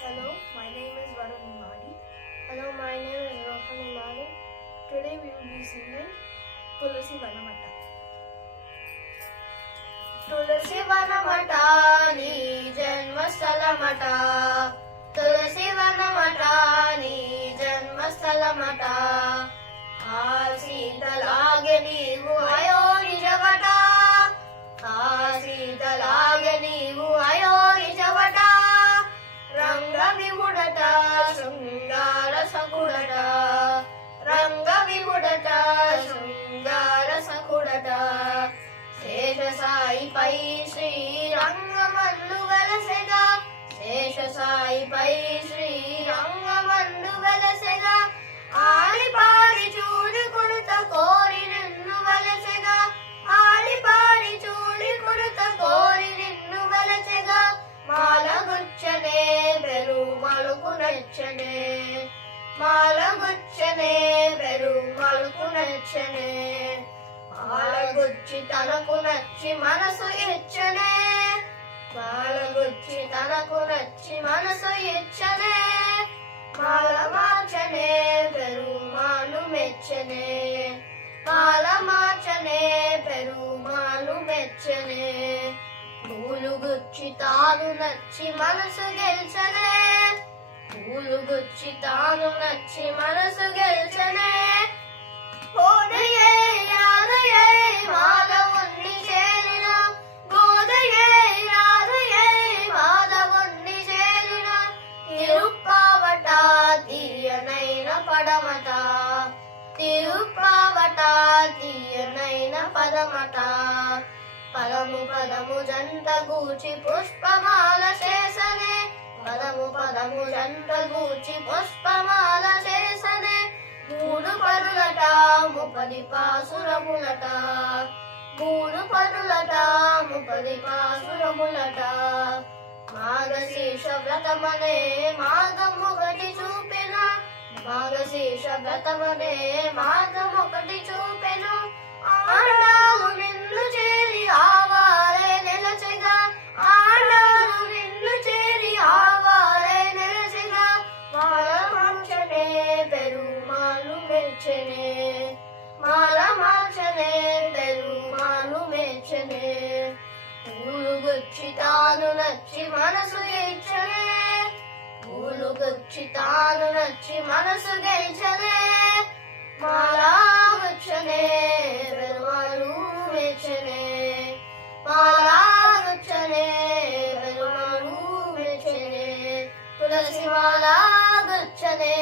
Hello, my name is Varun Nimadi. Hello, my name is Roshan Imani. Today we will be singing Tulasi Vanamata. तुलसी वनमटा नी जन्मस्थलमटा तुलसी वनमटा नी जन्मस्थलमटा आ सीतलागे नीवु अयो निजवट आ सीतलागे नीवु अयो निजवट రంగ విముడట శృంగార సకుడట రంగ విముడట శృంగార సకుడట శేషసాయిపై శ్రీరంగమల్లు వెలసెగా శేషసాయిపై శ్రీరంగమల్లు వెలసెగా ఆడి పాడి చూడి కొడుత కోరి నిన్ను వెలసెగా ఆడి పాడి చూడి కొడుత కోరి నిన్ను వెలసెగా మాలగుచ్చనే పెరుమలుకు నచ్చనే మాలగుచ్చనే పెరుమలుకు నచ్చనే మాలగుచ్చి తనకు నచ్చి మనసు ఇచ్చనే మాలగుచ్చి తనకు నచ్చి మనసు ఇచ్చనే మాల మార్చనే పెరుమాలు మెచ్చనే మాల మార్చనే పెరుమాలు మెచ్చనే పూలు గుచ్చి తాను నచ్చి మనసు గెలిచనే పూలు గుచ్చి తాను నచ్చి మనసు గెలిచనే ఓదయే యాదయే మాధవుణ్ణి చేరిన గోదయే యాదయే మాధవుణ్ణి చేరిన తిరుప్పావట తీయనైన పడమట తిరుప్పావట తీయనైన పదమట పదము పదము జంట గూచి పుష్పమాల చేసనే పదము పదము జంట గూచి పుష్పమాల చేసనే మూడు పరులట ముపది పాసురములట మూడు పరులట ముపది పాసురములట మాఘశీర్ష వ్రతమనే మాఘమొకటి చూపెన మాఘశీర్ష వ్రతమనే మాఘమొకటి చూపెను ఆడాలు నిన్ను చేరి ఆవారే నిలచెగా ఆడాలు నిన్ను చేరి ఆవారే నిలచెగా మాల మార్చనే పెరుమాలు మెచ్చనే మాల మార్చనే పెరుమాలు మెచ్చనే పూలు గుచ్చి తాను నచ్చి మనసు గెలిచనే పూలు గుచ్చి తాను నచ్చి మనసు గెలిచనే మాలా గుచ్చనే పెరుమాలు మెచ్చనే మాలా గుచ్చనే పెరుమాలు మెచ్చనే తులసి మాలా గుచ్చనే